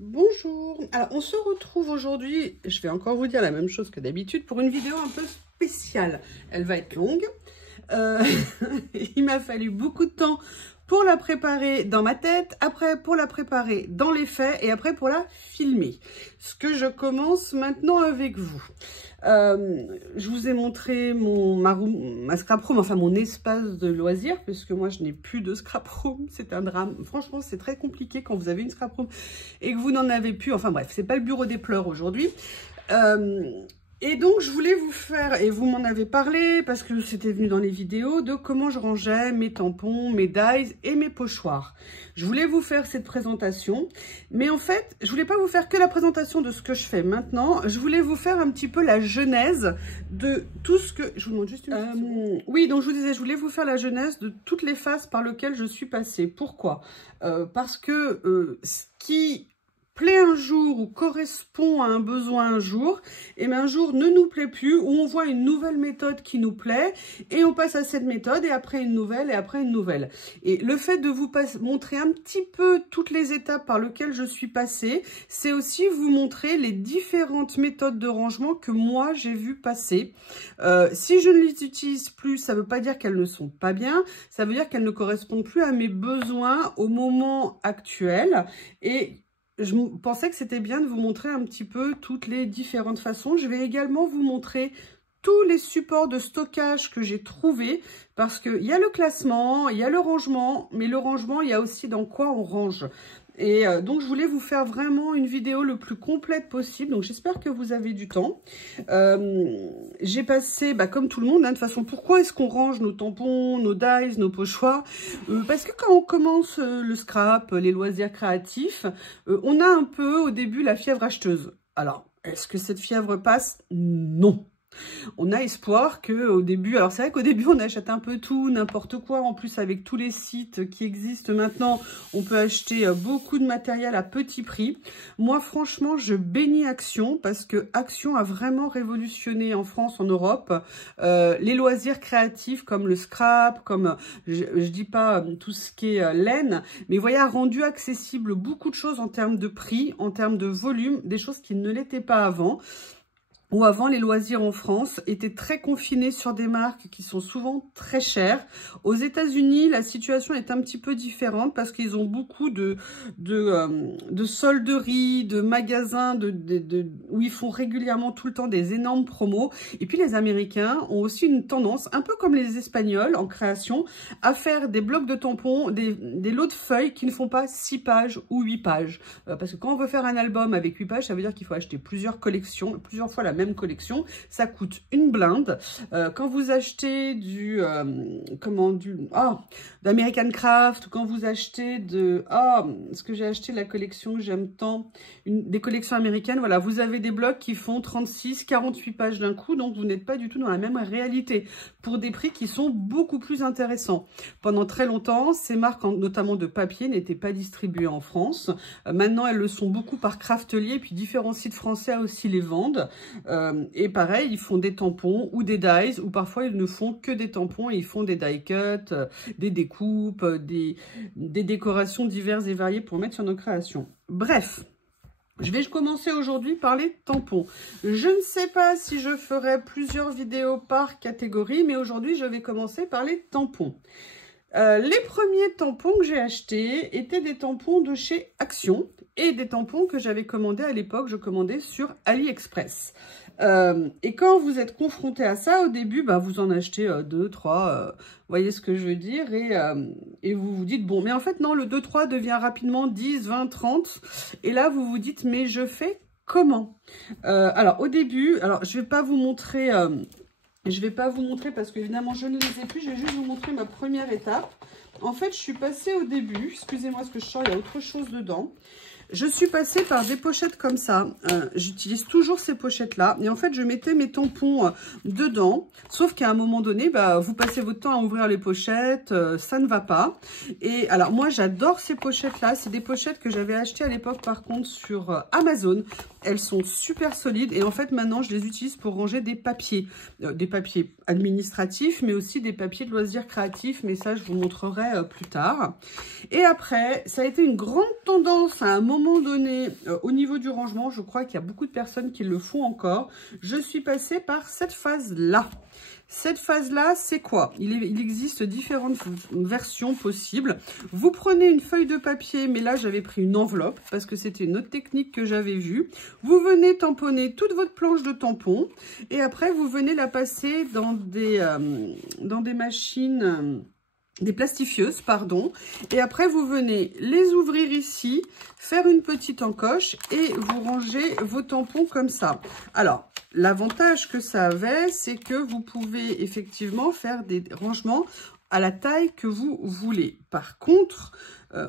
Bonjour, alors on se retrouve aujourd'hui, je vais encore vous dire la même chose que d'habitude, pour une vidéo un peu spéciale. Elle va être longue, il m'a fallu beaucoup de temps pour la préparer dans ma tête, après pour la préparer dans les faits et après pour la filmer. Ce que je commence maintenant avec vous. Je vous ai montré ma scrap room, enfin mon espace de loisirs, puisque moi je n'ai plus de scrap room, c'est un drame. Franchement, c'est très compliqué quand vous avez une scrap room et que vous n'en avez plus. Enfin bref, c'est pas le bureau des pleurs aujourd'hui. Et donc, je voulais vous faire, et vous m'en avez parlé, parce que c'était venu dans les vidéos, de comment je rangeais mes tampons, mes dies et mes pochoirs. Je voulais vous faire cette présentation, mais en fait, je voulais pas vous faire que la présentation de ce que je fais maintenant, je voulais vous faire un petit peu la genèse de tout ce que... Je vous demande juste une petite seconde. Oui, donc je vous disais, je voulais vous faire la genèse de toutes les phases par lesquelles je suis passée. Pourquoi? Parce que ce qui plaît un jour ou correspond à un besoin un jour, et bien un jour ne nous plaît plus, ou on voit une nouvelle méthode qui nous plaît, et on passe à cette méthode, et après une nouvelle, et après une nouvelle. Et le fait de vous montrer un petit peu toutes les étapes par lesquelles je suis passée, c'est aussi vous montrer les différentes méthodes de rangement que moi j'ai vu passer. Si je ne les utilise plus, ça ne veut pas dire qu'elles ne sont pas bien, ça veut dire qu'elles ne correspondent plus à mes besoins au moment actuel, et je pensais que c'était bien de vous montrer un petit peu toutes les différentes façons. Je vais également vous montrer tous les supports de stockage que j'ai trouvés, parce qu'il y a le classement, il y a le rangement, mais le rangement, il y a aussi dans quoi on range. Et donc, je voulais vous faire vraiment une vidéo le plus complète possible. Donc, j'espère que vous avez du temps. J'ai passé, comme tout le monde, de toute façon, pourquoi est-ce qu'on range nos tampons, nos dies, nos pochoirs? Parce que quand on commence le scrap, les loisirs créatifs, on a un peu, au début, la fièvre acheteuse. Alors, est-ce que cette fièvre passe? Non. On a espoir qu'au début, alors c'est vrai qu'au début on achète un peu tout, n'importe quoi, en plus avec tous les sites qui existent maintenant, on peut acheter beaucoup de matériel à petit prix. Moi franchement je bénis Action, parce que Action a vraiment révolutionné en France, en Europe, les loisirs créatifs comme le scrap, comme, je dis pas tout ce qui est laine, mais vous voyez, a rendu accessible beaucoup de choses en termes de prix, en termes de volume, des choses qui ne l'étaient pas avant. Où avant, les loisirs en France étaient très confinés sur des marques qui sont souvent très chères. Aux États-Unis, la situation est un petit peu différente parce qu'ils ont beaucoup de solderies, de magasins où ils font régulièrement tout le temps des énormes promos. Et puis les Américains ont aussi une tendance, un peu comme les Espagnols en création, à faire des blocs de tampons, des lots de feuilles qui ne font pas 6 pages ou 8 pages. Parce que quand on veut faire un album avec 8 pages, ça veut dire qu'il faut acheter plusieurs collections, plusieurs fois la même collection, ça coûte une blinde. Quand vous achetez d'American Craft, quand vous achetez ce que j'ai acheté, la collection que j'aime tant, des collections américaines, voilà, vous avez des blocs qui font 36, 48 pages d'un coup, donc vous n'êtes pas du tout dans la même réalité, pour des prix qui sont beaucoup plus intéressants. Pendant très longtemps, ces marques, notamment de papier, n'étaient pas distribuées en France. Maintenant, elles le sont beaucoup par Craftelier, puis différents sites français aussi les vendent. Et pareil, ils font des tampons ou des dies, ou parfois ils ne font que des tampons et ils font des die cuts, des découpes, des décorations diverses et variées pour mettre sur nos créations. Bref, je vais commencer aujourd'hui par les tampons. Je ne sais pas si je ferai plusieurs vidéos par catégorie, mais aujourd'hui je vais commencer par les tampons. Les premiers tampons que j'ai achetés étaient des tampons de chez Action et des tampons que j'avais commandés à l'époque, je commandais sur AliExpress. Et quand vous êtes confronté à ça, au début, vous en achetez 2, 3, vous voyez ce que je veux dire, et vous vous dites, bon, mais en fait, non, le 2, 3 devient rapidement 10, 20, 30, et là, vous vous dites, mais je fais comment? Alors, au début, alors, je vais pas vous montrer... parce qu'évidemment, je ne les ai plus. Je vais juste vous montrer ma première étape. En fait, je suis passée au début. Excusez-moi ce que je sors, il y a autre chose dedans. Je suis passée par des pochettes comme ça. J'utilise toujours ces pochettes-là. Et en fait, je mettais mes tampons dedans. Sauf qu'à un moment donné, vous passez votre temps à ouvrir les pochettes. Ça ne va pas. Et alors, moi, j'adore ces pochettes-là. C'est des pochettes que j'avais achetées à l'époque, par contre, sur Amazon. elles sont super solides et en fait maintenant je les utilise pour ranger des papiers administratifs, mais aussi des papiers de loisirs créatifs, mais ça je vous montrerai plus tard. Et après, ça a été une grande tendance à un moment donné au niveau du rangement. Je crois qu'il y a beaucoup de personnes qui le font encore. Je suis passée par cette phase-là. Cette phase-là, c'est quoi? Il existe différentes versions possibles. Vous prenez une feuille de papier, mais là, j'avais pris une enveloppe parce que c'était une autre technique que j'avais vue. Vous venez tamponner toute votre planche de tampons et après, vous venez la passer dans des machines... des plastifieuses, pardon, et après vous venez les ouvrir ici, faire une petite encoche et vous rangez vos tampons comme ça. Alors, l'avantage que ça avait, c'est que vous pouvez effectivement faire des rangements à la taille que vous voulez. Par contre,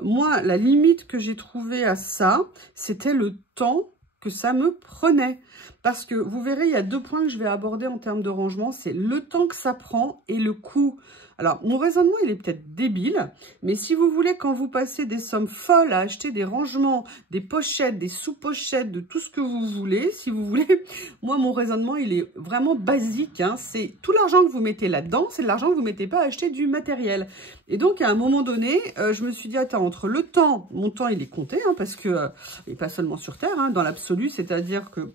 moi, la limite que j'ai trouvée à ça, c'était le temps que ça me prenait. Parce que vous verrez, il y a 2 points que je vais aborder en termes de rangement, c'est le temps que ça prend et le coût. Alors, mon raisonnement, il est peut-être débile, mais si vous voulez, quand vous passez des sommes folles à acheter des rangements, des pochettes, des sous-pochettes, de tout ce que vous voulez, si vous voulez, moi, mon raisonnement, il est vraiment basique. Hein, c'est tout l'argent que vous mettez là-dedans, c'est de l'argent que vous ne mettez pas à acheter du matériel. Et donc, à un moment donné, je me suis dit, attends, entre le temps, mon temps, il est compté, hein, parce que, et pas seulement sur Terre, hein, dans l'absolu, c'est-à-dire que...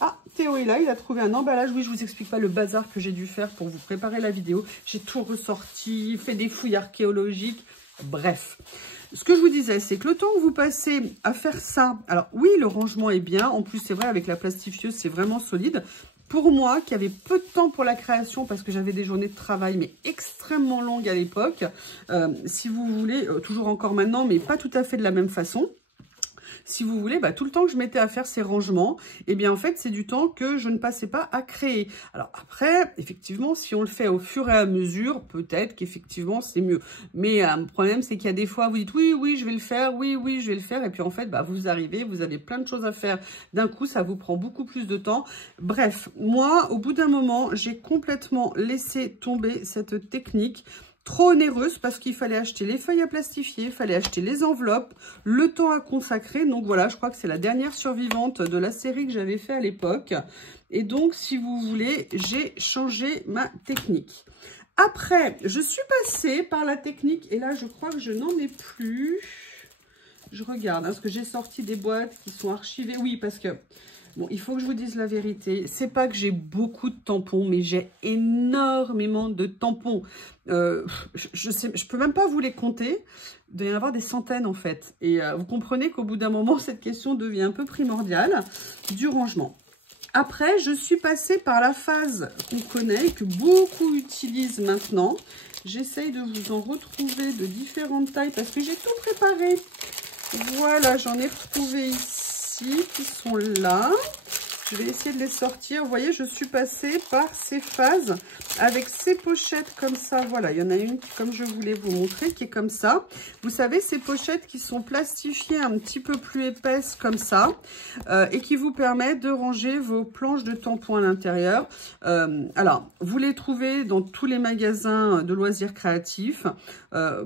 Ah, Théo est là, il a trouvé un emballage. Oui, je vous explique pas le bazar que j'ai dû faire pour vous préparer la vidéo. J'ai tout ressorti, fait des fouilles archéologiques. Bref, ce que je vous disais, c'est que le temps que vous passez à faire ça... Alors oui, le rangement est bien. En plus, c'est vrai, avec la plastifieuse, c'est vraiment solide. Pour moi, qui avait peu de temps pour la création, parce que j'avais des journées de travail, mais extrêmement longues à l'époque, si vous voulez, toujours encore maintenant, mais pas tout à fait de la même façon. Si vous voulez, tout le temps que je mettais à faire ces rangements, eh bien en fait, c'est du temps que je ne passais pas à créer. Alors après, effectivement, si on le fait au fur et à mesure, peut-être qu'effectivement, c'est mieux. Mais le problème, c'est qu'il y a des fois, vous dites oui, oui, je vais le faire, oui, oui, je vais le faire. Et puis en fait, vous arrivez, vous avez plein de choses à faire d'un coup, ça vous prend beaucoup plus de temps. Bref, moi, au bout d'un moment, j'ai complètement laissé tomber cette technique. Trop onéreuse parce qu'il fallait acheter les feuilles à plastifier, il fallait acheter les enveloppes, le temps à consacrer. Donc voilà, je crois que c'est la dernière survivante de la série que j'avais fait à l'époque. Et donc, si vous voulez, j'ai changé ma technique. Après, je suis passée par la technique, et là, je crois que je n'en ai plus. Je regarde, parce que j'ai sorti des boîtes qui sont archivées. Oui, parce que... Bon, il faut que je vous dise la vérité. C'est pas que j'ai beaucoup de tampons, mais j'ai énormément de tampons. Je peux même pas vous les compter. Il doit y en avoir des centaines, en fait. Et vous comprenez qu'au bout d'un moment, cette question devient un peu primordiale du rangement. Après, je suis passée par la phase qu'on connaît et que beaucoup utilisent maintenant. J'essaye de vous en retrouver de différentes tailles parce que j'ai tout préparé. Voilà, j'en ai retrouvé ici. Qui sont là. Je vais essayer de les sortir. Vous voyez, je suis passée par ces phases avec ces pochettes comme ça. Voilà, il y en a une, comme je voulais vous montrer, qui est comme ça. Vous savez, ces pochettes qui sont plastifiées un petit peu plus épaisses comme ça et qui vous permettent de ranger vos planches de tampons à l'intérieur. Alors, vous les trouvez dans tous les magasins de loisirs créatifs.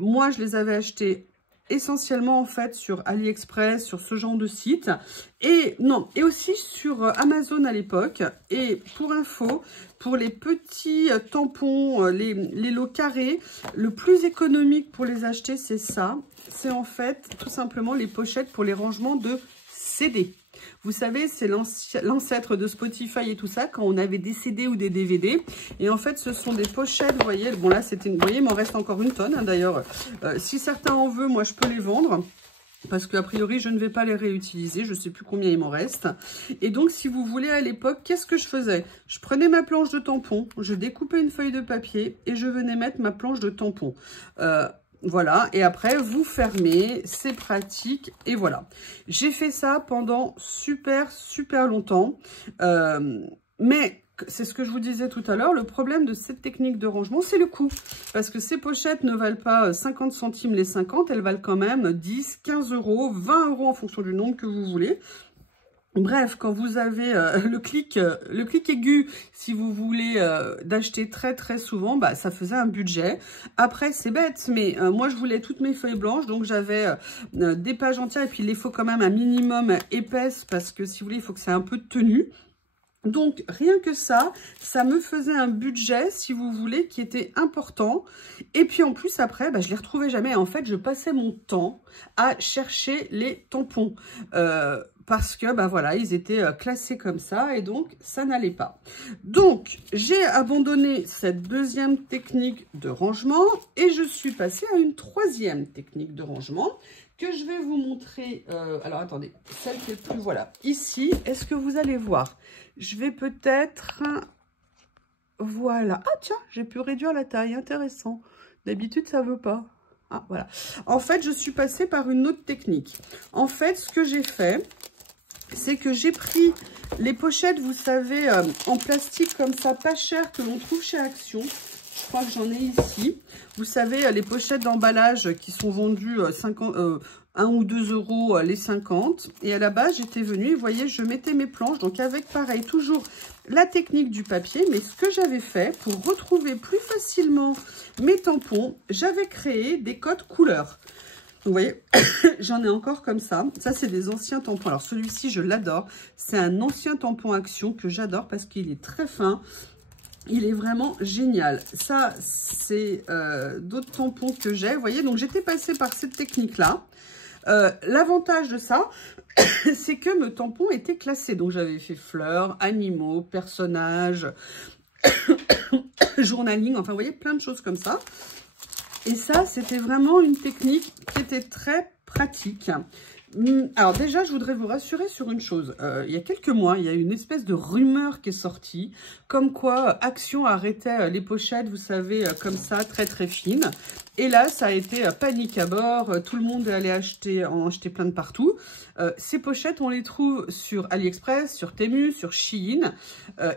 Moi, je les avais achetés essentiellement en fait sur AliExpress, sur ce genre de site et aussi sur Amazon à l'époque. Et pour info, pour les petits tampons, les lots carrés, le plus économique pour les acheter, c'est ça. C'est en fait tout simplement les pochettes pour les rangements de CD. Vous savez, c'est l'ancêtre de Spotify et tout ça, quand on avait des CD ou des DVD. Et en fait, ce sont des pochettes, vous voyez. Bon, là, c'était vous voyez, il m'en reste encore une tonne, hein, d'ailleurs. Si certains en veulent, moi, je peux les vendre. Parce qu'a priori, je ne vais pas les réutiliser. Je ne sais plus combien il m'en reste. Et donc, si vous voulez, à l'époque, qu'est-ce que je faisais? Je prenais ma planche de tampon, je découpais une feuille de papier et je venais mettre ma planche de tampon. Voilà, et après, vous fermez, c'est pratique, et voilà. J'ai fait ça pendant super longtemps, mais c'est ce que je vous disais tout à l'heure, le problème de cette technique de rangement, c'est le coût. Parce que ces pochettes ne valent pas 50 centimes les 50, elles valent quand même 10, 15 euros, 20 euros en fonction du nombre que vous voulez. Bref, quand vous avez le clic aigu, si vous voulez d'acheter très souvent, bah, ça faisait un budget. Après, c'est bête, mais moi, je voulais toutes mes feuilles blanches, donc j'avais des pages entières. Et puis, il les faut quand même un minimum épaisse, parce que si vous voulez, il faut que c'est un peu de tenue. Donc, rien que ça me faisait un budget, si vous voulez, qui était important. Et puis, en plus, après, bah, je les retrouvais jamais. En fait, je passais mon temps à chercher les tampons. Parce que, bah voilà, ils étaient classés comme ça et donc, ça n'allait pas. Donc, j'ai abandonné cette deuxième technique de rangement et je suis passée à une troisième technique de rangement que je vais vous montrer. Alors, attendez, celle qui est plus, voilà, ici, est-ce que vous allez voir? Je vais peut-être, voilà. Ah tiens, j'ai pu réduire la taille, intéressant. D'habitude, ça veut pas. Ah, voilà. En fait, je suis passée par une autre technique. En fait, ce que j'ai fait, c'est que j'ai pris les pochettes, vous savez, en plastique comme ça, pas cher, que l'on trouve chez Action. Je crois que j'en ai ici. Vous savez, les pochettes d'emballage qui sont vendues 1 ou 2 euros les 50. Et à la base, j'étais venue et vous voyez, je mettais mes planches. Donc avec, pareil, toujours la technique du papier. Mais ce que j'avais fait, pour retrouver plus facilement mes tampons, j'avais créé des codes couleurs. Vous voyez, j'en ai encore comme ça. Ça, c'est des anciens tampons. Alors, celui-ci, je l'adore. C'est un ancien tampon Action que j'adore parce qu'il est très fin. Il est vraiment génial. Ça, c'est d'autres tampons que j'ai. Vous voyez, donc j'étais passée par cette technique-là. L'avantage de ça, c'est que mes tampons étaient classés. Donc, j'avais fait fleurs, animaux, personnages, journaling. Enfin, vous voyez, plein de choses comme ça. Et ça, c'était vraiment une technique qui était très pratique. Alors déjà, je voudrais vous rassurer sur une chose. Il y a quelques mois, il y a une espèce de rumeur qui est sortie, comme quoi Action arrêtait les pochettes, vous savez, comme ça, très fines. Et là, ça a été panique à bord. Tout le monde est allé en acheter plein de partout. Ces pochettes, on les trouve sur AliExpress, sur Temu, sur Shein.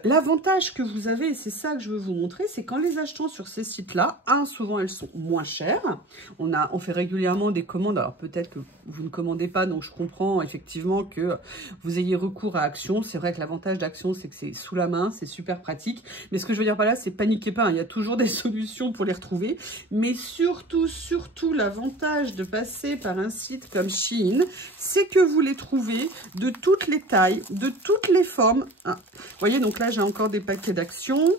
L'avantage que vous avez, et c'est ça que je veux vous montrer, c'est qu'en les achetant sur ces sites-là, souvent elles sont moins chères. On fait régulièrement des commandes. Alors peut-être que vous ne commandez pas, donc je comprends effectivement que vous ayez recours à Action. C'est vrai que l'avantage d'Action, c'est que c'est sous la main, c'est super pratique. Mais ce que je veux dire par là, c'est paniquez pas. Il y a toujours des solutions pour les retrouver. Mais surtout, l'avantage de passer par un site comme Shein, c'est que vous les trouvez de toutes les tailles, de toutes les formes. Vous voyez, donc là, j'ai encore des paquets d'Action.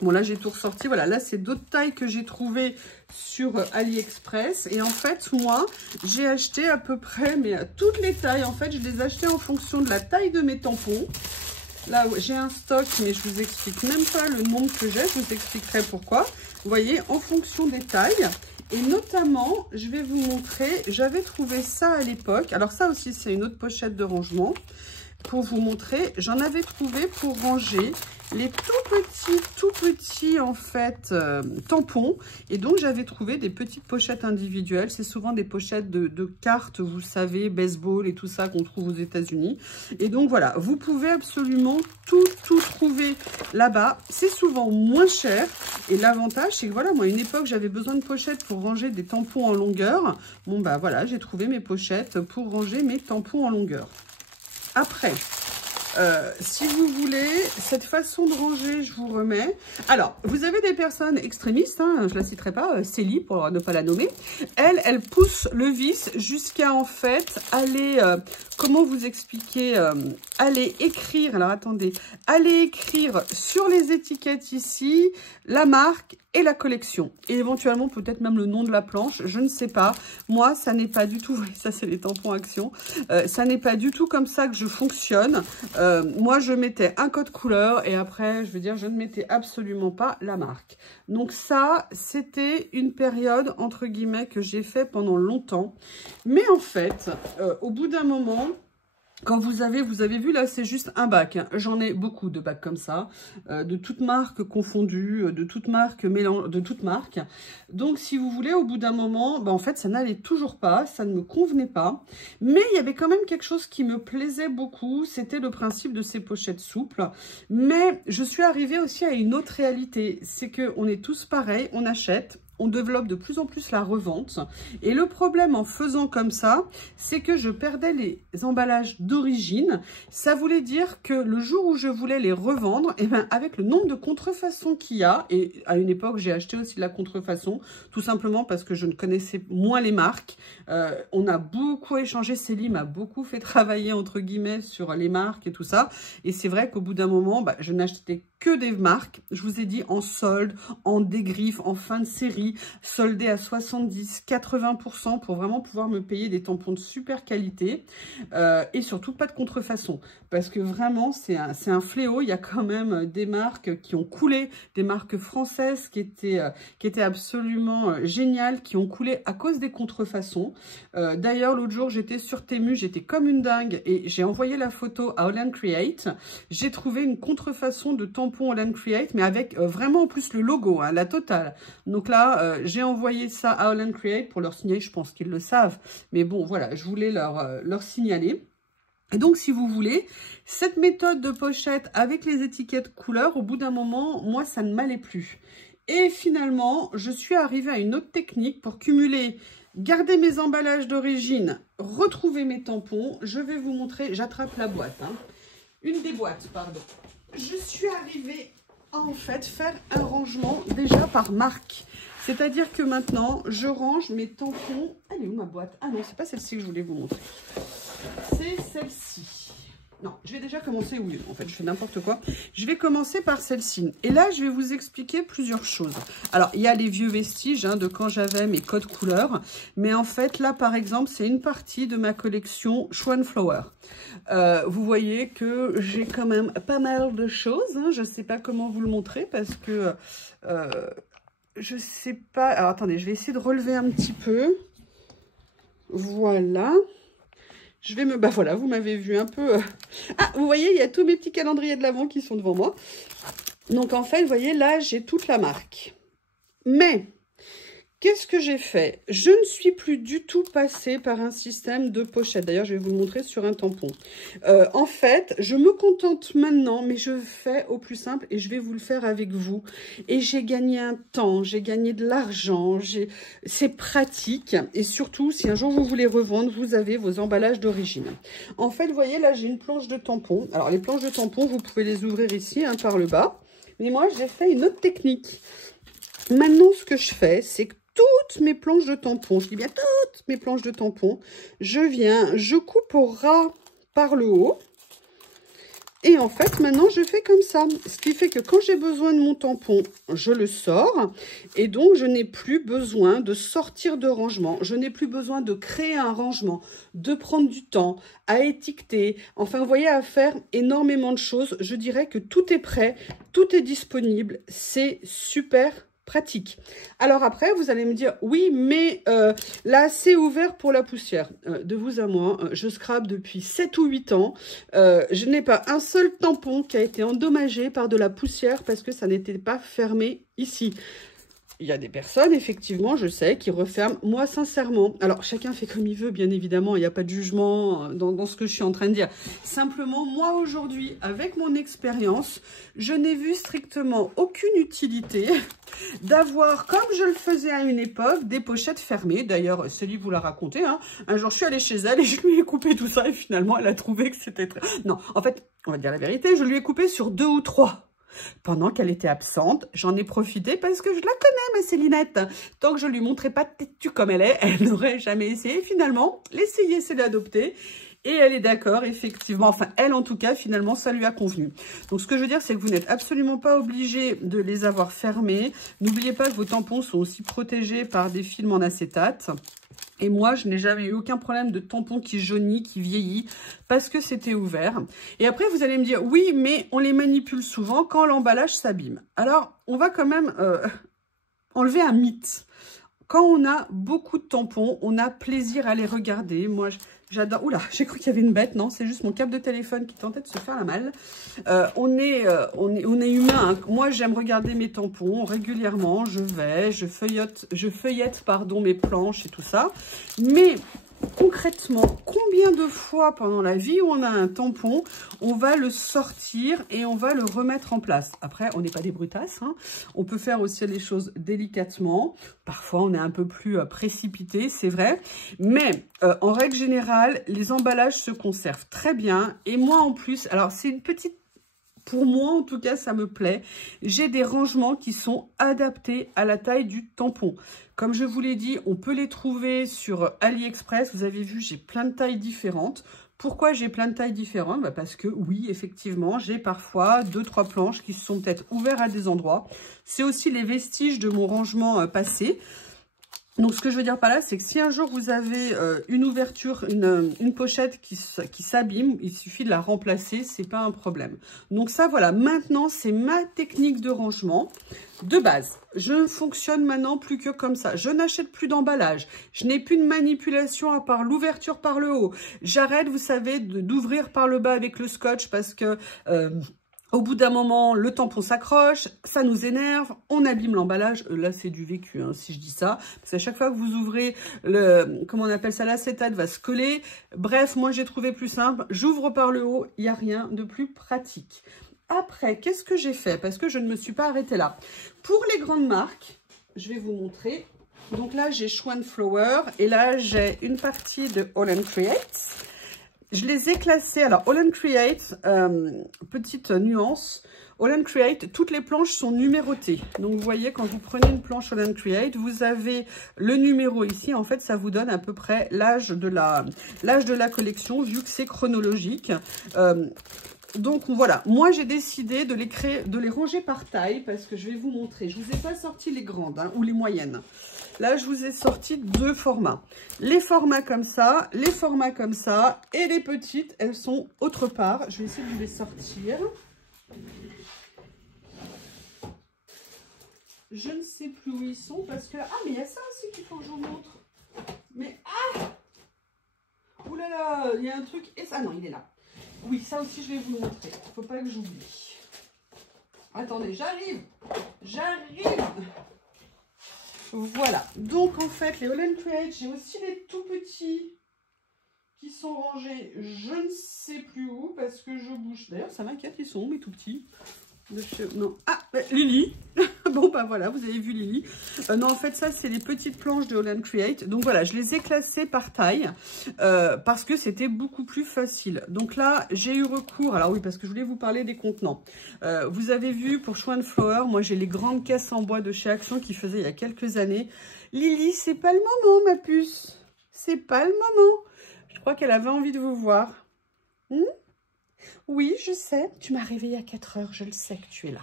Bon, là, j'ai tout ressorti. Voilà, là, c'est d'autres tailles que j'ai trouvées sur AliExpress. Et en fait, moi, j'ai acheté à peu près, mais toutes les tailles. En fait, je les ai achetées en fonction de la taille de mes tampons. Là, j'ai un stock, mais je vous explique même pas le nombre que j'ai. Je vous expliquerai pourquoi. Vous voyez, en fonction des tailles. Et notamment, je vais vous montrer, j'avais trouvé ça à l'époque. Alors ça aussi, c'est une autre pochette de rangement. Pour vous montrer, j'en avais trouvé pour ranger les tout petits en fait tampons. Et donc j'avais trouvé des petites pochettes individuelles. C'est souvent des pochettes de cartes, vous savez, baseball et tout ça qu'on trouve aux États-Unis. Et donc voilà, vous pouvez absolument tout trouver là-bas. C'est souvent moins cher. Et l'avantage, c'est que voilà, moi, à une époque, j'avais besoin de pochettes pour ranger des tampons en longueur. Bon, bah voilà, j'ai trouvé mes pochettes pour ranger mes tampons en longueur. Après, si vous voulez, cette façon de ranger, je vous remets. Alors, vous avez des personnes extrémistes, je ne la citerai pas, Célie, pour ne pas la nommer. Elle pousse le vis jusqu'à, en fait, aller, comment vous expliquer, aller écrire, alors attendez, aller écrire sur les étiquettes ici, la marque et la collection. Et éventuellement, peut-être même le nom de la planche, je ne sais pas. Moi, ça n'est pas du tout, ça c'est les tampons Action, ça n'est pas du tout comme ça que je fonctionne. Moi, je mettais un code couleur et après, je veux dire, je ne mettais absolument pas la marque. Donc ça, c'était une période, entre guillemets, que j'ai fait pendant longtemps. Mais en fait, au bout d'un moment, quand vous avez vu là, c'est juste un bac. J'en ai beaucoup de bacs comme ça, de toutes marques confondues, de toutes marques mélange, de toutes marques. Donc, si vous voulez, au bout d'un moment, en fait, ça n'allait toujours pas, ça ne me convenait pas. Mais il y avait quand même quelque chose qui me plaisait beaucoup, c'était le principe de ces pochettes souples. Mais je suis arrivée aussi à une autre réalité, c'est que on est tous pareils, on achète. on développe de plus en plus la revente. Et le problème en faisant comme ça, c'est que je perdais les emballages d'origine. Ça voulait dire que le jour où je voulais les revendre, et ben avec le nombre de contrefaçons qu'il y a, et à une époque j'ai acheté aussi de la contrefaçon, tout simplement parce que je ne connaissais moins les marques. On a beaucoup échangé, Céline m'a beaucoup fait travailler entre guillemets sur les marques et tout ça. Et c'est vrai qu'au bout d'un moment, je n'achetais que des marques, je vous ai dit, en solde, en dégriffe, en fin de série, soldé à 70, 80% pour vraiment pouvoir me payer des tampons de super qualité et surtout pas de contrefaçon parce que vraiment c'est un fléau. Il y a quand même des marques qui ont coulé, des marques françaises qui étaient absolument géniales, qui ont coulé à cause des contrefaçons. D'ailleurs l'autre jour j'étais sur Temu, j'étais comme une dingue et j'ai envoyé la photo à Holland Create. J'ai trouvé une contrefaçon de tampon Holland Create mais avec vraiment en plus le logo, hein, la totale. Donc là j'ai envoyé ça à Holland Create pour leur signaler, je pense qu'ils le savent, mais bon voilà, je voulais leur signaler. Et donc si vous voulez, cette méthode de pochette avec les étiquettes couleurs, au bout d'un moment, moi ça ne m'allait plus. Et finalement, je suis arrivée à une autre technique pour cumuler, garder mes emballages d'origine, retrouver mes tampons. Je vais vous montrer, j'attrape la boîte, hein. Une des boîtes, pardon. Je suis arrivée à en fait faire un rangement déjà par marque. C'est-à-dire que maintenant, je range mes tampons. Elle est où ma boîte? Ah non, c'est pas celle-ci que je voulais vous montrer. C'est celle-ci. Non, je vais déjà commencer, oui, en fait, je fais n'importe quoi. Je vais commencer par celle-ci. Et là, je vais vous expliquer plusieurs choses. Alors, il y a les vieux vestiges hein, de quand j'avais mes codes couleurs. Mais en fait, là, par exemple, c'est une partie de ma collection Swan Flower. Vous voyez que j'ai quand même pas mal de choses. Hein. Je ne sais pas comment vous le montrer parce que... je sais pas... Alors, attendez, je vais essayer de relever un petit peu. Voilà. Je vais me... voilà, vous m'avez vu un peu... Ah, vous voyez, il y a tous mes petits calendriers de l'Avent qui sont devant moi. Donc, en fait, vous voyez, là, j'ai toute la marque. Mais... qu'est-ce que j'ai fait? Je ne suis plus du tout passée par un système de pochette. D'ailleurs, je vais vous le montrer sur un tampon. En fait, je me contente maintenant, mais je fais au plus simple et je vais vous le faire avec vous. Et j'ai gagné un temps, j'ai gagné de l'argent, c'est pratique. Et surtout, si un jour vous voulez revendre, vous avez vos emballages d'origine. En fait, vous voyez, là, j'ai une planche de tampons. Alors, les planches de tampons, vous pouvez les ouvrir ici, hein, par le bas. Mais moi, j'ai fait une autre technique. Maintenant, ce que je fais, c'est que toutes mes planches de tampons, je dis bien toutes mes planches de tampons, je coupe au ras par le haut. Et en fait, maintenant, je fais comme ça. Ce qui fait que quand j'ai besoin de mon tampon, je le sors. Et donc, je n'ai plus besoin de sortir de rangement. Je n'ai plus besoin de créer un rangement, de prendre du temps, à étiqueter. Enfin, vous voyez, à faire énormément de choses. Je dirais que tout est prêt, tout est disponible. C'est super pratique. Alors après, vous allez me dire, oui, mais là, c'est ouvert pour la poussière. De vous à moi, je scrape depuis 7 ou 8 ans. Je n'ai pas un seul tampon qui a été endommagé par de la poussière parce que ça n'était pas fermé ici. Il y a des personnes, effectivement, je sais, qui referment. Moi, sincèrement, alors chacun fait comme il veut, bien évidemment, il n'y a pas de jugement dans ce que je suis en train de dire. Simplement, moi, aujourd'hui, avec mon expérience, je n'ai vu strictement aucune utilité d'avoir, comme je le faisais à une époque, des pochettes fermées. D'ailleurs, Céline vous l'a raconté, hein. Un jour, je suis allée chez elle et je lui ai coupé tout ça et finalement, elle a trouvé que c'était très... Non, en fait, on va dire la vérité, je lui ai coupé sur 2 ou 3. Pendant qu'elle était absente, j'en ai profité parce que je la connais, ma Célinette. Tant que je lui montrais pas têtue comme elle est, elle n'aurait jamais essayé. Finalement, l'essayer, c'est l'adopter. Et elle est d'accord, effectivement. Enfin, elle, en tout cas, finalement, ça lui a convenu. Donc, ce que je veux dire, c'est que vous n'êtes absolument pas obligé de les avoir fermés. N'oubliez pas que vos tampons sont aussi protégés par des films en acétate. Et moi, je n'ai jamais eu aucun problème de tampon qui jaunit, qui vieillit, parce que c'était ouvert. Et après, vous allez me dire, oui, mais on les manipule souvent quand l'emballage s'abîme. Alors, on va quand même enlever un mythe. Quand on a beaucoup de tampons, on a plaisir à les regarder. Moi, j'adore... Oula, j'ai cru qu'il y avait une bête. Non, c'est juste mon câble de téléphone qui tentait de se faire la malle. On est humain. Hein. Moi, j'aime regarder mes tampons régulièrement. Je feuillette, pardon, mes planches et tout ça. Mais concrètement, combien de fois pendant la vie où on a un tampon, on va le sortir et on va le remettre en place. Après, on n'est pas des brutasses, hein. On peut faire aussi les choses délicatement. Parfois, on est un peu plus précipité, c'est vrai. Mais en règle générale, les emballages se conservent très bien. Et moi, en plus, alors c'est une petite... Pour moi, en tout cas, ça me plaît. J'ai des rangements qui sont adaptés à la taille du tampon. Comme je vous l'ai dit, on peut les trouver sur AliExpress. Vous avez vu, j'ai plein de tailles différentes. Pourquoi j'ai plein de tailles différentes? Bah parce que oui, effectivement, j'ai parfois 2-3 planches qui se sont peut-être ouvertes à des endroits. C'est aussi les vestiges de mon rangement passé. Donc, ce que je veux dire par là, c'est que si un jour vous avez une ouverture, une pochette qui s'abîme, il suffit de la remplacer, c'est pas un problème. Donc ça, voilà, maintenant, c'est ma technique de rangement de base. Je fonctionne maintenant plus que comme ça. Je n'achète plus d'emballage. Je n'ai plus de manipulation à part l'ouverture par le haut. J'arrête, vous savez, d'ouvrir par le bas avec le scotch parce que... au bout d'un moment, le tampon s'accroche, ça nous énerve, on abîme l'emballage. Là, c'est du vécu, hein, si je dis ça. Parce qu'à chaque fois que vous ouvrez, comment on appelle ça, l'acétate va se coller. Bref, moi, j'ai trouvé plus simple. J'ouvre par le haut, il n'y a rien de plus pratique. Après, qu'est-ce que j'ai fait? Parce que je ne me suis pas arrêtée là. Pour les grandes marques, je vais vous montrer. Donc là, j'ai Schwan Flower et là, j'ai une partie de Holland Creates. Je les ai classés. Alors, Holland Create, petite nuance. Holland Create, toutes les planches sont numérotées. Donc, vous voyez, quand vous prenez une planche Holland Create, vous avez le numéro ici. En fait, ça vous donne à peu près l'âge de la collection, vu que c'est chronologique. Donc, voilà. Moi, j'ai décidé de les ranger par taille, parce que je vais vous montrer. Je ne vous ai pas sorti les grandes, hein, ou les moyennes. Là, je vous ai sorti 2 formats. Les formats comme ça, les formats comme ça. Et les petites, elles sont autre part. Je vais essayer de vous les sortir. Je ne sais plus où ils sont parce que... Ah, mais il y a ça aussi qu'il faut que je vous montre. Mais... Ah! Ouh là là, il y a un truc... Et ça, non, il est là. Oui, ça aussi, je vais vous le montrer. Il ne faut pas que j'oublie. Attendez, j'arrive. J'arrive. Voilà, donc en fait, les Holland Create, j'ai aussi les tout petits qui sont rangés, je ne sais plus où, parce que je bouge. D'ailleurs, ça m'inquiète, ils sont où, mes tout petits? Non. Ah, Lily. Bon, bah voilà, vous avez vu Lily. Non, en fait, ça, c'est les petites planches de Holland Create. Donc voilà, je les ai classées par taille parce que c'était beaucoup plus facile. Donc là, j'ai eu recours. Alors oui, parce que je voulais vous parler des contenants. Vous avez vu, pour Schwan Flower, moi, j'ai les grandes caisses en bois de chez Action qui faisaient il y a quelques années. Lily, c'est pas le moment, ma puce. C'est pas le moment. Je crois qu'elle avait envie de vous voir. Oui, je sais. Tu m'as réveillée à 4 heures. Je le sais que tu es là.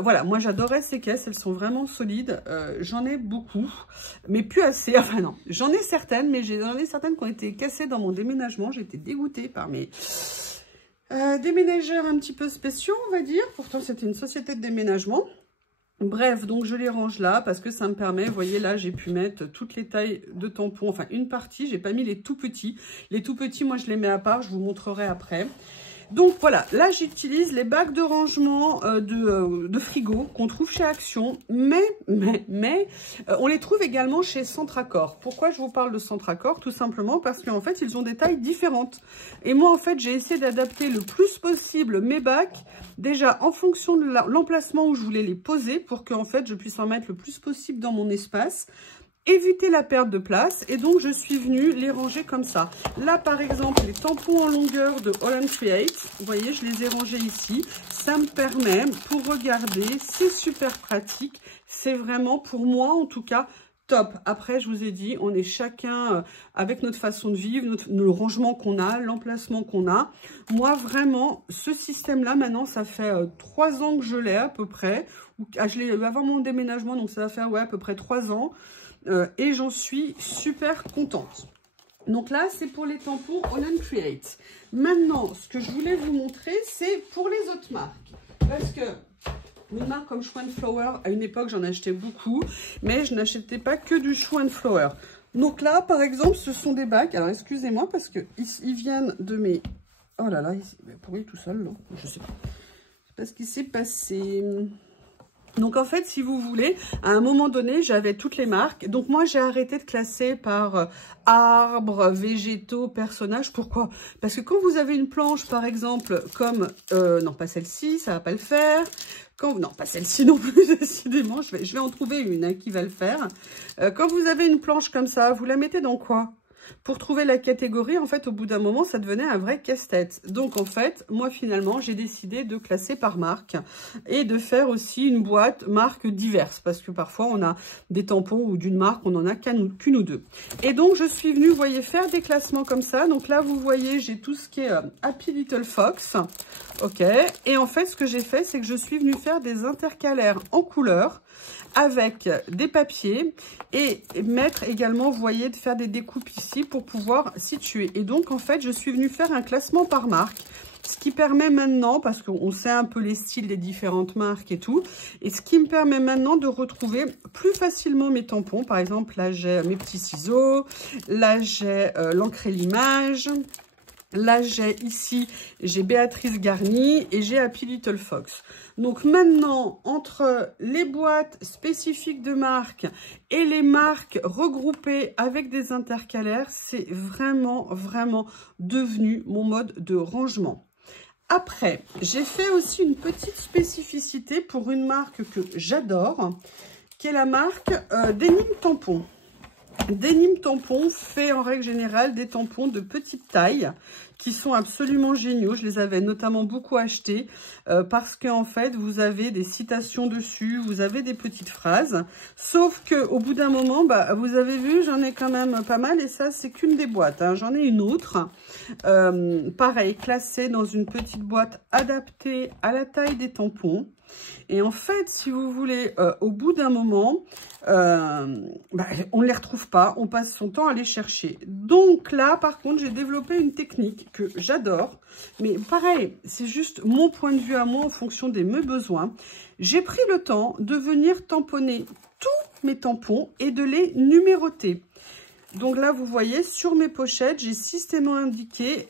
Voilà, moi j'adorais ces caisses, elles sont vraiment solides. J'en ai beaucoup, mais plus assez. Enfin non, j'en ai certaines, mais j'en ai certaines qui ont été cassées dans mon déménagement. J'ai été dégoûtée par mes déménageurs un petit peu spéciaux, on va dire. Pourtant, c'était une société de déménagement. Bref, donc je les range là parce que ça me permet, vous voyez là, j'ai pu mettre toutes les tailles de tampons, enfin une partie, j'ai pas mis les tout petits. Les tout petits, moi je les mets à part, je vous montrerai après. Donc voilà, là j'utilise les bacs de rangement de frigo qu'on trouve chez Action, mais on les trouve également chez Centracor. Pourquoi je vous parle de Centracor? Tout simplement parce qu'en fait ils ont des tailles différentes. Et moi en fait j'ai essayé d'adapter le plus possible mes bacs, déjà en fonction de l'emplacement où je voulais les poser, pour qu'en fait je puisse en mettre le plus possible dans mon espace. Éviter la perte de place, et donc je suis venue les ranger comme ça. Là par exemple les tampons en longueur de Holland Create, vous voyez je les ai rangés ici, ça me permet pour regarder, c'est super pratique, c'est vraiment pour moi en tout cas top. Après je vous ai dit, on est chacun avec notre façon de vivre, le rangement qu'on a, l'emplacement qu'on a. Moi vraiment ce système là maintenant ça fait 3 ans que je l'ai à peu près, je l'ai eu avant mon déménagement, donc ça va faire ouais, à peu près 3 ans. Et j'en suis super contente. Donc là, c'est pour les tampons Holland Create. Maintenant, ce que je voulais vous montrer, c'est pour les autres marques. Parce que une marque comme Schwan Flower, à une époque, j'en achetais beaucoup. Mais je n'achetais pas que du Schwan Flower. Donc là, par exemple, ce sont des bacs. Alors, excusez-moi, parce qu'ils viennent de mes... Oh là là, pourquoi il est tout seul, là? Je sais pas. C'est pas ce qui s'est passé... Donc en fait, si vous voulez, à un moment donné, j'avais toutes les marques. Donc moi, j'ai arrêté de classer par arbres, végétaux, personnages. Pourquoi? Parce que quand vous avez une planche, par exemple, comme... non, pas celle-ci, ça va pas le faire. Non, pas celle-ci non plus, décidément. Je vais en trouver une hein, qui va le faire. Quand vous avez une planche comme ça, vous la mettez dans quoi? Pour trouver la catégorie, en fait, au bout d'un moment, ça devenait un vrai casse-tête. Donc, en fait, moi, finalement, j'ai décidé de classer par marque et de faire aussi une boîte marques diverses. Parce que parfois, on a des tampons ou d'une marque, on n'en a qu'une ou deux. Et donc, je suis venue, vous voyez, faire des classements comme ça. Donc là, vous voyez, j'ai tout ce qui est Happy Little Fox. OK. Et en fait, ce que j'ai fait, c'est que je suis venue faire des intercalaires en couleur avec des papiers et mettre également, vous voyez, de faire des découpes ici pour pouvoir situer. Et donc, en fait, je suis venue faire un classement par marque, ce qui permet maintenant, parce qu'on sait un peu les styles des différentes marques et tout, et ce qui me permet maintenant de retrouver plus facilement mes tampons. Par exemple, là, j'ai mes petits ciseaux, là, j'ai l'encre et l'image. Là, j'ai ici, j'ai Béatrice Garni et j'ai Happy Little Fox. Donc maintenant, entre les boîtes spécifiques de marque et les marques regroupées avec des intercalaires, c'est vraiment, vraiment devenu mon mode de rangement. Après, j'ai fait aussi une petite spécificité pour une marque que j'adore, qui est la marque Denim Tampon. Denim Tampon fait en règle générale des tampons de petite taille qui sont absolument géniaux. Je les avais notamment beaucoup achetés parce qu'en fait, vous avez des citations dessus, vous avez des petites phrases. Sauf qu'au bout d'un moment, bah, vous avez vu, j'en ai quand même pas mal et ça, c'est qu'une des boîtes. Hein. J'en ai une autre, pareil, classée dans une petite boîte adaptée à la taille des tampons. Et en fait, si vous voulez, au bout d'un moment, bah, on ne les retrouve pas, on passe son temps à les chercher. Donc là, par contre, j'ai développé une technique que j'adore. Mais pareil, c'est juste mon point de vue à moi en fonction de mes besoins. J'ai pris le temps de venir tamponner tous mes tampons et de les numéroter. Donc là, vous voyez, sur mes pochettes, j'ai systématiquement indiqué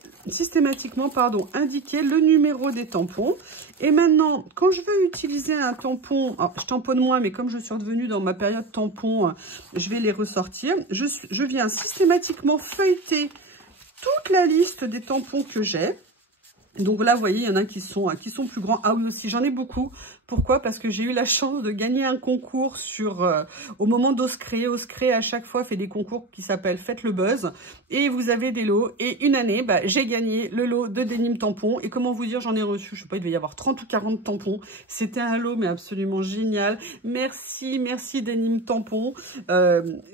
le numéro des tampons. Et maintenant, quand je veux utiliser un tampon, alors, je tamponne moins, mais comme je suis revenue dans ma période tampon, je vais les ressortir. Je viens systématiquement feuilleter toute la liste des tampons que j'ai. Donc là, vous voyez, il y en a qui sont plus grands. Ah oui, aussi, j'en ai beaucoup. Pourquoi? Parce que j'ai eu la chance de gagner un concours au moment d'Oscré. Oscré, à chaque fois, fait des concours qui s'appellent Faites le Buzz. Et vous avez des lots. Et une année, bah, j'ai gagné le lot de Denim Tampon. Et comment vous dire, j'en ai reçu, je sais pas, il devait y avoir 30 ou 40 tampons. C'était un lot, mais absolument génial. Merci, merci Denim Tampon.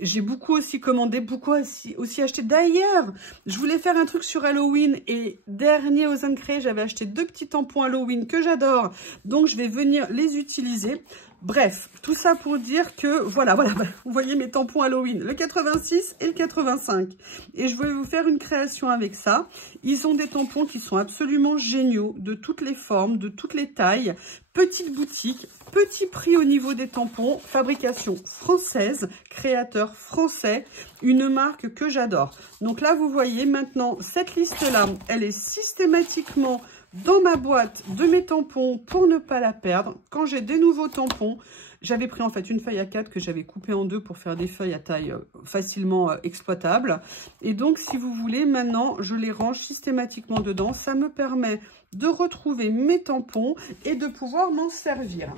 J'ai beaucoup aussi commandé, beaucoup aussi acheté. D'ailleurs, je voulais faire un truc sur Halloween. Et dernier aux Cré, j'avais acheté 2 petits tampons Halloween que j'adore. Donc, je vais venir les utiliser. Bref, tout ça pour dire que, voilà, vous voyez mes tampons Halloween, le 86 et le 85. Et je vais vous faire une création avec ça. Ils ont des tampons qui sont absolument géniaux, de toutes les formes, de toutes les tailles. Petite boutique, petit prix au niveau des tampons, fabrication française, créateur français, une marque que j'adore. Donc là, vous voyez maintenant, cette liste-là, elle est systématiquement dans ma boîte de mes tampons pour ne pas la perdre. Quand j'ai des nouveaux tampons, j'avais pris en fait une feuille A4 que j'avais coupée en deux pour faire des feuilles à taille facilement exploitables. Et donc, si vous voulez, maintenant, je les range systématiquement dedans. Ça me permet de retrouver mes tampons et de pouvoir m'en servir.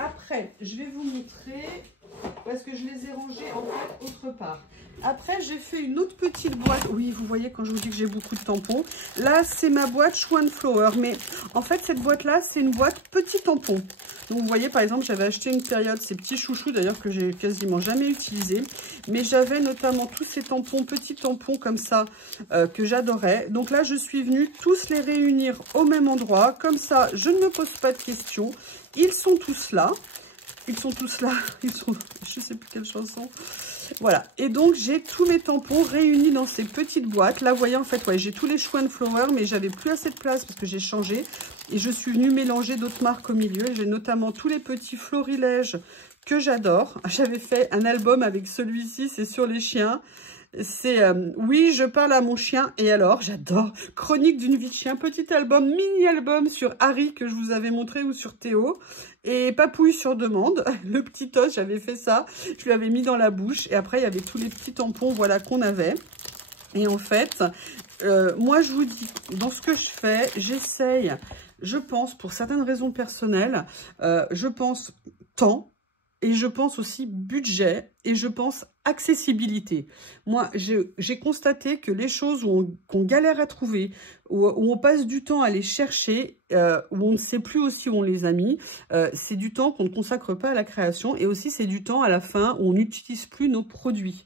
Après, je vais vous montrer parce que je les ai rangés en fait autre part. Après, j'ai fait une autre petite boîte. Oui, vous voyez quand je vous dis que j'ai beaucoup de tampons. Là, c'est ma boîte Show and Flower. Mais en fait, cette boîte-là, c'est une boîte petit tampon. Donc, vous voyez, par exemple, j'avais acheté une période, ces petits chouchous, d'ailleurs, que j'ai quasiment jamais utilisé. Mais j'avais notamment tous ces tampons, petits tampons comme ça, que j'adorais. Donc là, je suis venue tous les réunir au même endroit. Comme ça, je ne me pose pas de questions. Ils sont tous là. Ils sont tous là. Ils sont... Je sais plus quelle chanson. Voilà. Et donc, j'ai tous mes tampons réunis dans ces petites boîtes. Là, vous voyez, en fait, ouais, j'ai tous les Show and Flower, mais j'avais plus assez de place parce que j'ai changé. Et je suis venue mélanger d'autres marques au milieu. J'ai notamment tous les petits florilèges que j'adore. J'avais fait un album avec celui-ci, c'est sur les chiens. C'est oui, je parle à mon chien. Et alors, j'adore. Chronique d'une vie de chien. Petit album, mini-album sur Harry que je vous avais montré ou sur Théo. Et Papouille sur demande. Le petit os, j'avais fait ça. Je lui avais mis dans la bouche. Et après, il y avait tous les petits tampons, voilà, qu'on avait. Et en fait, moi, je vous dis, dans ce que je fais, j'essaye, je pense, pour certaines raisons personnelles, je pense temps. Et je pense aussi budget et je pense accessibilité. Moi, j'ai constaté que les choses qu'on galère à trouver, où on passe du temps à les chercher, où on ne sait plus aussi où on les a mis, c'est du temps qu'on ne consacre pas à la création et aussi c'est du temps à la fin où on n'utilise plus nos produits.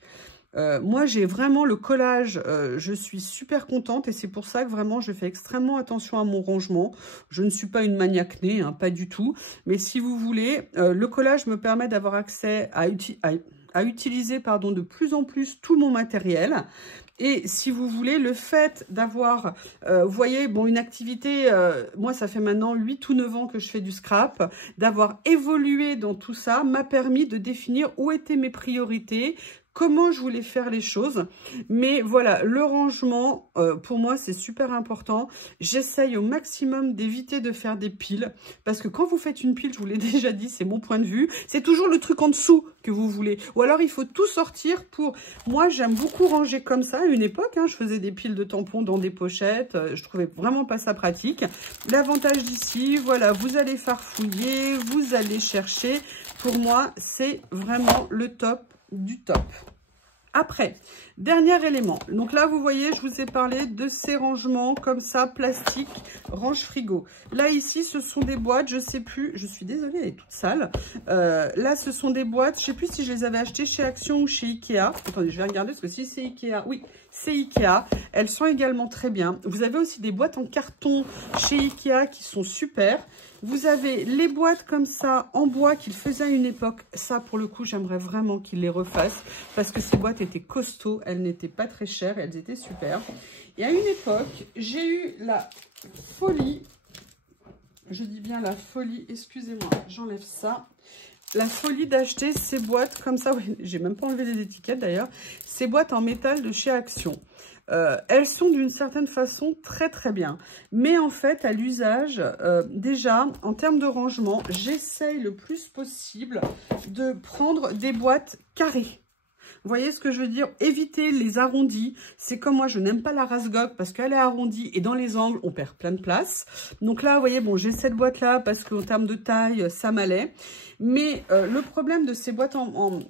Moi, j'ai vraiment le collage, je suis super contente et c'est pour ça que vraiment je fais extrêmement attention à mon rangement. Je ne suis pas une maniaque née, hein, pas du tout. Mais si vous voulez, le collage me permet d'avoir accès à utiliser pardon, de plus en plus tout mon matériel. Et si vous voulez, le fait d'avoir, vous voyez, bon, une activité, moi, ça fait maintenant 8 ou 9 ans que je fais du scrap, d'avoir évolué dans tout ça m'a permis de définir où étaient mes priorités, comment je voulais faire les choses. Mais voilà, le rangement, pour moi, c'est super important. J'essaye au maximum d'éviter de faire des piles. Parce que quand vous faites une pile, je vous l'ai déjà dit, c'est mon point de vue, c'est toujours le truc en dessous que vous voulez. Ou alors, il faut tout sortir pour... Moi, j'aime beaucoup ranger comme ça. À une époque, hein, je faisais des piles de tampons dans des pochettes. Je trouvais vraiment pas ça pratique. L'avantage d'ici, voilà, vous allez farfouiller, vous allez chercher. Pour moi, c'est vraiment le top du top. Après, dernier élément. Donc là, vous voyez, je vous ai parlé de ces rangements comme ça, plastique, range frigo. Là, ici, ce sont des boîtes, je sais plus, je suis désolée, elle est toute sale. Là, ce sont des boîtes, je sais plus si je les avais achetées chez Action ou chez Ikea. Attendez, je vais regarder parce que si c'est Ikea, oui, c'est Ikea. Elles sont également très bien. Vous avez aussi des boîtes en carton chez Ikea qui sont super. Vous avez les boîtes comme ça en bois qu'ils faisaient à une époque. Ça, pour le coup, j'aimerais vraiment qu'ils les refassent parce que ces boîtes étaient costauds. Elles n'étaient pas très chères. Elles étaient super. Et à une époque, j'ai eu la folie. Je dis bien la folie. Excusez-moi, j'enlève ça. La folie d'acheter ces boîtes comme ça. J'ai même pas enlevé les étiquettes d'ailleurs. Ces boîtes en métal de chez Action. Elles sont d'une certaine façon très très bien. Mais en fait, à l'usage, déjà, en termes de rangement, j'essaye le plus possible de prendre des boîtes carrées. Vous voyez ce que je veux dire? Éviter les arrondis. C'est comme moi, je n'aime pas la Rasgog parce qu'elle est arrondie et dans les angles, on perd plein de place. Donc là, vous voyez, bon, j'ai cette boîte-là parce qu'en termes de taille, ça m'allait. Mais le problème de ces boîtes,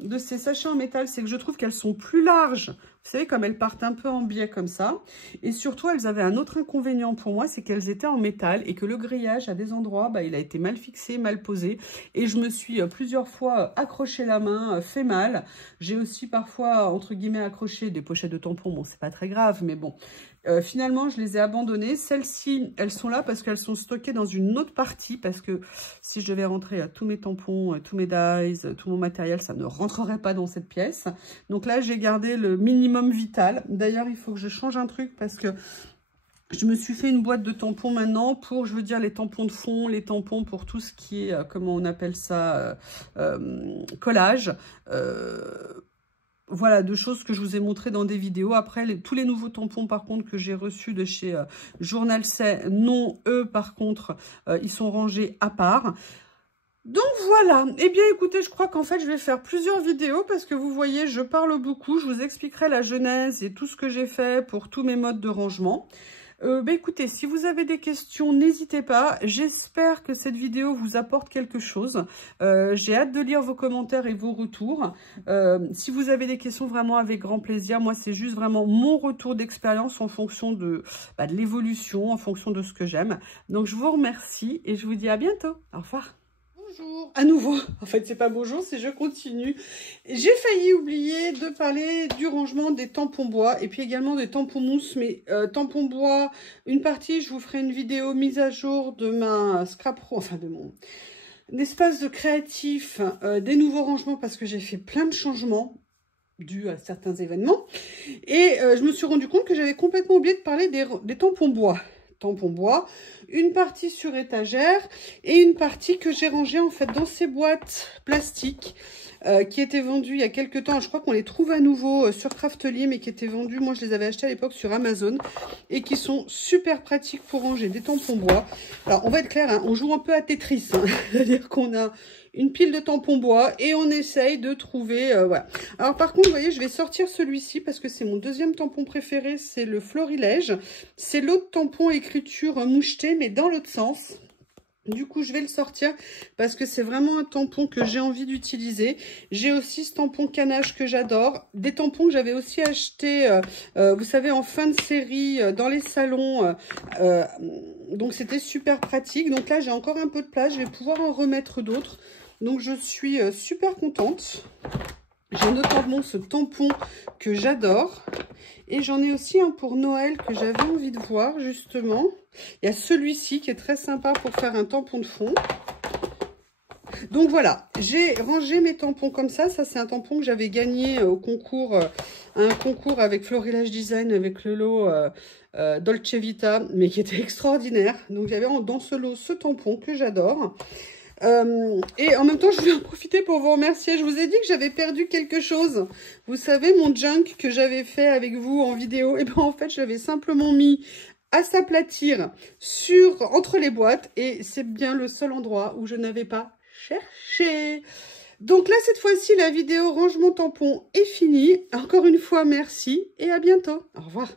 de ces sachets en métal, c'est que je trouve qu'elles sont plus larges. Vous savez, comme elles partent un peu en biais comme ça. Et surtout, elles avaient un autre inconvénient pour moi, c'est qu'elles étaient en métal et que le grillage, à des endroits, bah, il a été mal fixé, mal posé. Et je me suis plusieurs fois accroché la main, fait mal. J'ai aussi parfois, entre guillemets, accroché des pochettes de tampons. Bon, c'est pas très grave, mais bon. Finalement, je les ai abandonnées. Celles-ci, elles sont là parce qu'elles sont stockées dans une autre partie. Parce que si je devais rentrer tous mes tampons, tous mes dies, tout mon matériel, ça ne rentrerait pas dans cette pièce. Donc là, j'ai gardé le minimum vital. D'ailleurs, il faut que je change un truc parce que je me suis fait une boîte de tampons maintenant pour, je veux dire, les tampons de fond, les tampons pour tout ce qui est, comment on appelle ça, collage. Voilà, deux choses que je vous ai montrées dans des vidéos. Après, tous les nouveaux tampons, par contre, que j'ai reçus de chez Journal C, non, eux, par contre, ils sont rangés à part. Donc voilà, eh bien écoutez, je crois qu'en fait je vais faire plusieurs vidéos parce que vous voyez, je parle beaucoup, je vous expliquerai la genèse et tout ce que j'ai fait pour tous mes modes de rangement. Écoutez, si vous avez des questions, n'hésitez pas. J'espère que cette vidéo vous apporte quelque chose. J'ai hâte de lire vos commentaires et vos retours. Si vous avez des questions, vraiment avec grand plaisir. Moi, c'est juste vraiment mon retour d'expérience en fonction de l'évolution, en fonction de ce que j'aime. Donc, je vous remercie et je vous dis à bientôt. Au revoir. Bonjour, à nouveau, en fait c'est pas bonjour, c'est je continue. J'ai failli oublier de parler du rangement des tampons bois et puis également des tampons mousse, mais tampons bois, une partie, je vous ferai une vidéo mise à jour de ma scrap pro, enfin de mon espace de créatif, des nouveaux rangements parce que j'ai fait plein de changements dus à certains événements et je me suis rendu compte que j'avais complètement oublié de parler des tampons bois. tampons bois, une partie sur étagère et une partie que j'ai rangée en fait dans ces boîtes plastiques qui étaient vendues il y a quelques temps. Je crois qu'on les trouve à nouveau sur Craftly, mais qui étaient vendues, moi je les avais achetées à l'époque sur Amazon, et qui sont super pratiques pour ranger des tampons bois. Alors on va être clair, hein, on joue un peu à Tetris, hein, c'est-à-dire qu'on a une pile de tampons bois et on essaye de trouver, voilà. Alors par contre, vous voyez, je vais sortir celui-ci parce que c'est mon deuxième tampon préféré, c'est le Florilège. C'est l'autre tampon écriture moucheté, mais dans l'autre sens. Du coup, je vais le sortir parce que c'est vraiment un tampon que j'ai envie d'utiliser. J'ai aussi ce tampon canache que j'adore. Des tampons que j'avais aussi achetés, vous savez, en fin de série, dans les salons. Donc, c'était super pratique. Donc là, j'ai encore un peu de place. Je vais pouvoir en remettre d'autres. Donc, je suis super contente. J'ai notamment ce tampon que j'adore. Et j'en ai aussi un pour Noël que j'avais envie de voir, justement. Il y a celui-ci qui est très sympa pour faire un tampon de fond. Donc voilà, j'ai rangé mes tampons comme ça. Ça, c'est un tampon que j'avais gagné au concours, un concours avec Florilège Design, avec le lot Dolce Vita, mais qui était extraordinaire. Donc j'avais dans ce lot ce tampon que j'adore. Et en même temps, je voulais en profiter pour vous remercier. Je vous ai dit que j'avais perdu quelque chose. Vous savez, mon junk que j'avais fait avec vous en vidéo, et ben en fait, je l'avais simplement mis à s'aplatir entre les boîtes. Et c'est bien le seul endroit où je n'avais pas cherché. Donc là, cette fois-ci, la vidéo range mon tampon est finie. Encore une fois, merci et à bientôt. Au revoir.